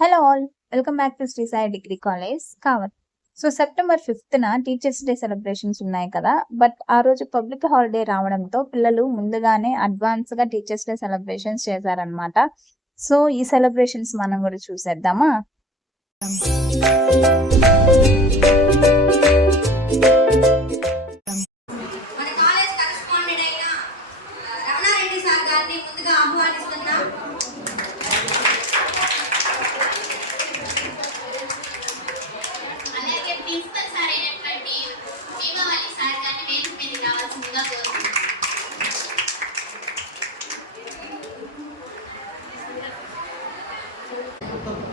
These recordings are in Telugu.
Hello all, welcome back to Shri Sai degree college కావత్. So September 5th teachers day celebrations ఉన్నాయి కదా. బట్ ఆ రోజు పబ్లిక్ హాలిడే రావడంతో పిల్లలు ముందుగానే అడ్వాన్స్ గా టీచర్స్ డే సెలబ్రేషన్స్ చేశారనమాట. సో ఈ సెలబ్రేషన్స్ మనం కూడా చూసేద్దామా.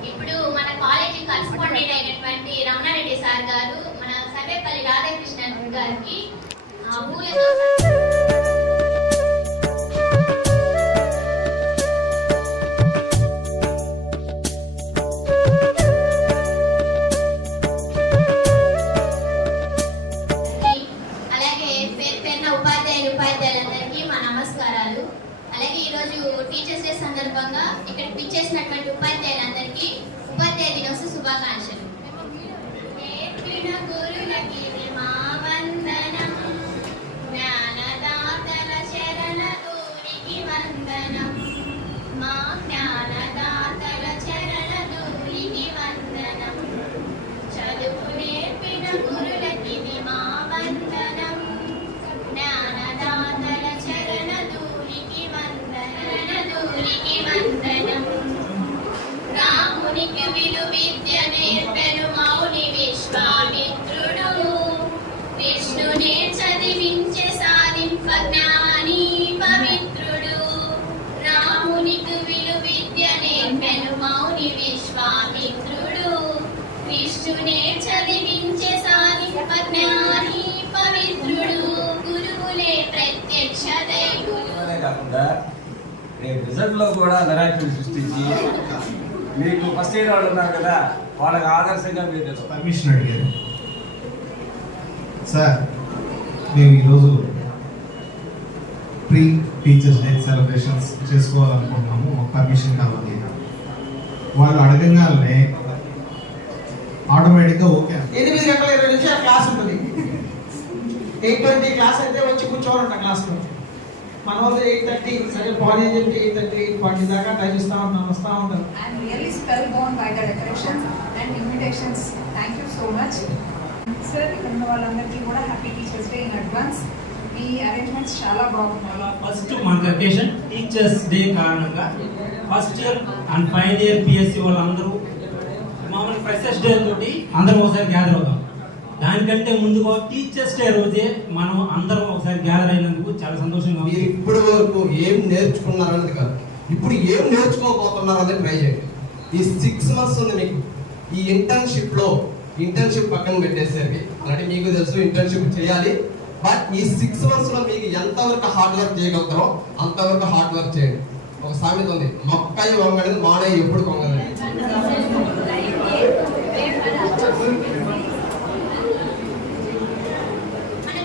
ఇప్పుడు మన కాలేజీ కరెస్పాండెంట్ అయినటువంటి రమణారెడ్డి సార్ గారు మన సర్వేపల్లి రాధాకృష్ణన్ గారికి అలాగే పేరు పేరున ఉపాధ్యాయులందరికీ మా నమస్కారాలు. అలాగే ఈరోజు టీచర్స్ డే సందర్భంగా ఇక్కడ పిచ్చేసినటువంటి ఉపాధ్యాయులందరికీ ఉపాధ్యాయ దినోత్సవ శుభాకాంక్షలు. జ్ఞానదాతల చరణధూళికి వందనం, మా జ్ఞానదాతల చరణధూళికి వందనం, చదువు నేర్పిన గురులకి మా వందనం, జ్ఞానదాతల చరణధూళికి వందనం. రామునికి విలువిద్య నేర్పెను మౌని విశ్వామిత్రుడు, విష్ణునే చదివించే సాధింప జ్ఞాని పవిత్రుడు. రామునికి విలువిద్య నేర్పెను మౌని విశ్వామిత్రుడు, విష్ణునే చదివించే సాధింప జ్ఞాని పవిత్రుడు. గురువులే ప్రత్యక్ష దైవులు. రిజల్ట్ లో కూడా నెరాటివ్ సృష్టించి మీకు ఫస్ట్ ఇయర్ వాళ్ళు ఉన్నారు కదా, వాళ్ళకి ఆదర్శంగా మీరు పర్మిషన్ అడిగారు సార్. మేము ఈరోజు ప్రీ టీచర్స్ డే సెలబ్రేషన్స్ చేసుకోవాలనుకుంటున్నాము, పర్మిషన్ కావాలి. వాళ్ళు అడగంగానే ఆటోమేటిక్గా ఓకే. 8:20 నిమిషాల క్లాస్ ఉంటుంది. 8:20 క్లాస్ అయితే వచ్చి కూర్చోవాలంట క్లాస్లో. మన వాళ్ళు 8:30 సరే పోనీ అని చెప్పి 8:30, 8:40 దాకా టైం వస్తూ ఉంటారు. I'm really spellbound by the decorations and invitations. Thank you so much. Sir, ఇక్కడ ఉన్న వాళ్ళందరికీ కూడా happy teachers day in advance. ఈ అరేంజ్మెంట్స్ చాలా బాగున్నాయి. ఫస్ట్ మనకి అకేషన్ టీచర్స్ డే కారణంగా first year and final year PSC వాళ్ళందరూ మామూలు ఫ్రెషర్స్ డే తోటి అందరం ఒకసారి గ్యాదర్ అవుతాం. దానికంటే ముందుగా టీచర్స్ డే రోజే మనం అందరం ఒకసారి గ్యాదర్ అయినందుకు చాలా సంతోషంగా ఉంది. ఇప్పటి వరకు ఏం నేర్చుకున్నారనేది కాదు, ఇప్పుడు ఏం నేర్చుకోబోతున్నారు అనేది ట్రై చేయండి. ఈ 6 months ఉంది మీకు. ఈ ఇంటర్న్షిప్ పక్కన పెట్టేసరికి అంటే మీకు తెలుసు ఇంటర్న్షిప్ చేయాలి. బట్ ఈ 6 months లో మీకు ఎంతవరకు హార్డ్ వర్క్ చేయగలుగుతారో అంతవరకు హార్డ్ వర్క్ చేయండి. ఒక సామెత ఉంది, మొక్కై వంగఅనేది మానయ్య ఎప్పుడు కొంగలేదు.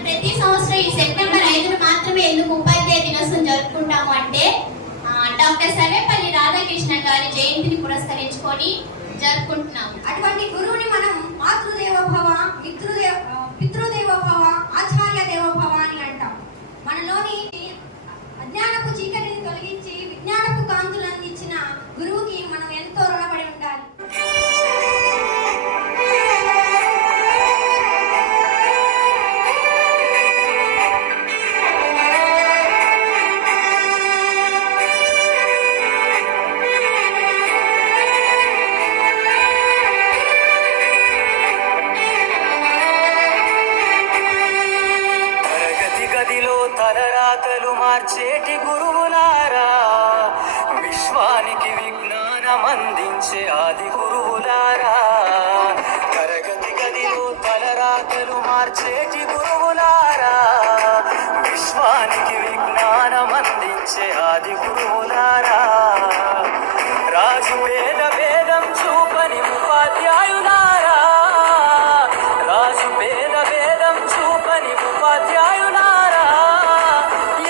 ప్రతి సంవత్సరం ఈ సెప్టెంబర్ 5న మాత్రమే ఎందుకు ఉపాధ్యాయ దినోత్సవం జరుపుకుంటాము అంటే డాక్టర్ సర్వేపల్లి రాధాకృష్ణ గారి జయంతిని పురస్కరించుకొని జరుపుకుంటున్నాము. అటువంటి గురువుని మనం మాతృదేవోభవ, పితృదేవోభవ, ఆచార్య దేవోభవ అని అంటాం. మనలోని అజ్ఞానపు చీకటిని తొలగించి విజ్ఞానపు కాంతులు అందించిన గురువుకి మనం ఎంతో రుణపడి ఉండాలి. తలరాతలు మార్చేటి గురువులారా, విశ్వానికి విజ్ఞానం అందించే ఆది గురువులారా, తరగతి గదిలో తలరాతలు మార్చేటి గురువులారా, విశ్వానికి విజ్ఞానం అందించే ఆది గురువులారా, రాజు వేదం చూపని ఉపాధ్యాయులారా, రాజు వేదం చూపని ఉపాధ్యాయులారా,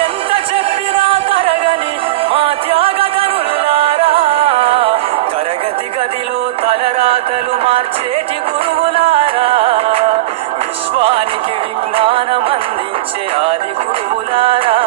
ఎంత చెప్పినా తరగని మా త్యాగధనులారా, తరగతి గదిలో తలరాతలు మార్చేటి గురువులారా, విశ్వానికి విజ్ఞానం అందించే ఆది గురువులారా.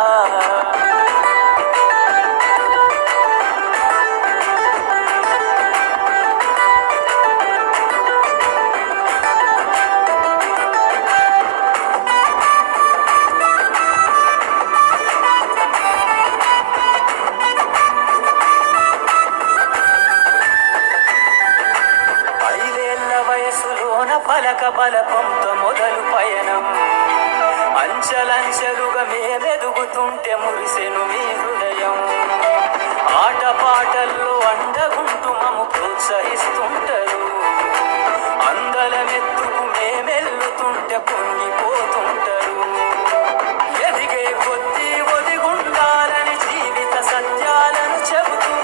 వయసులోన పలక బలపంతో మొదలు పయనం, అంచలంచెలుగా మేమెదుగుతుంటే మురిసెను మీ హృదయం. ఆటపాటల్లో అండగుంటూ మము ప్రోత్సహిస్తుంటారు, అందలమెత్తుకు మేమెల్లుతుంటే పొంగిపోతుంటారు. ఎదిగే కొద్దీ ఒదిగుండాలని జీవిత సత్యాలను చెబుతూ,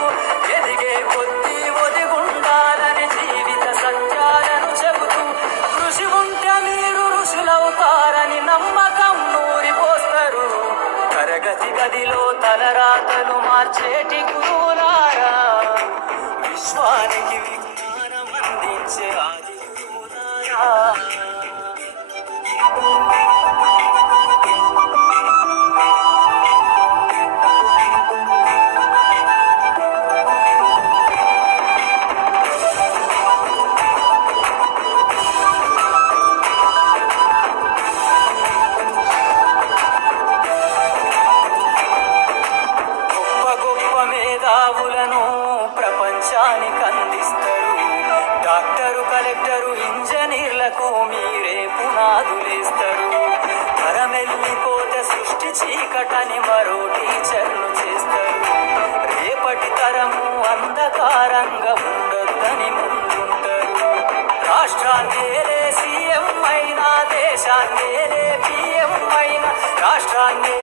ఎదిగే కొద్దీ ఒదిగుండాలని జీవిత సత్యాలను చెబుతూ, కృషి ఉంటే మీరు ఋషులవుతారని నమ్మకం నూరిపోస్తారు. తరగతి గదిలో తలరాతలు మార్చేటి గురువులారా, విశ్వానికి విజ్ఞానం అందించే ఆది గురువులారా. మేధావులను ప్రపంచానికి అందిస్తారు. డాక్టరు, కలెక్టరు, ఇంజనీర్లకు మీరే పునాదులేస్తారు. తరమెల్లిపోతే సృష్టి చీకటని మరో టీచర్లు చేస్తారు. రేపటి తరము అంధకారంగా ఉండొద్దని ముందుంటారు. రాష్ట్రాన్నేలే సీఎం అయినా, దేశాన్నేలే పిఎం అయినా, రాష్ట్రాన్నే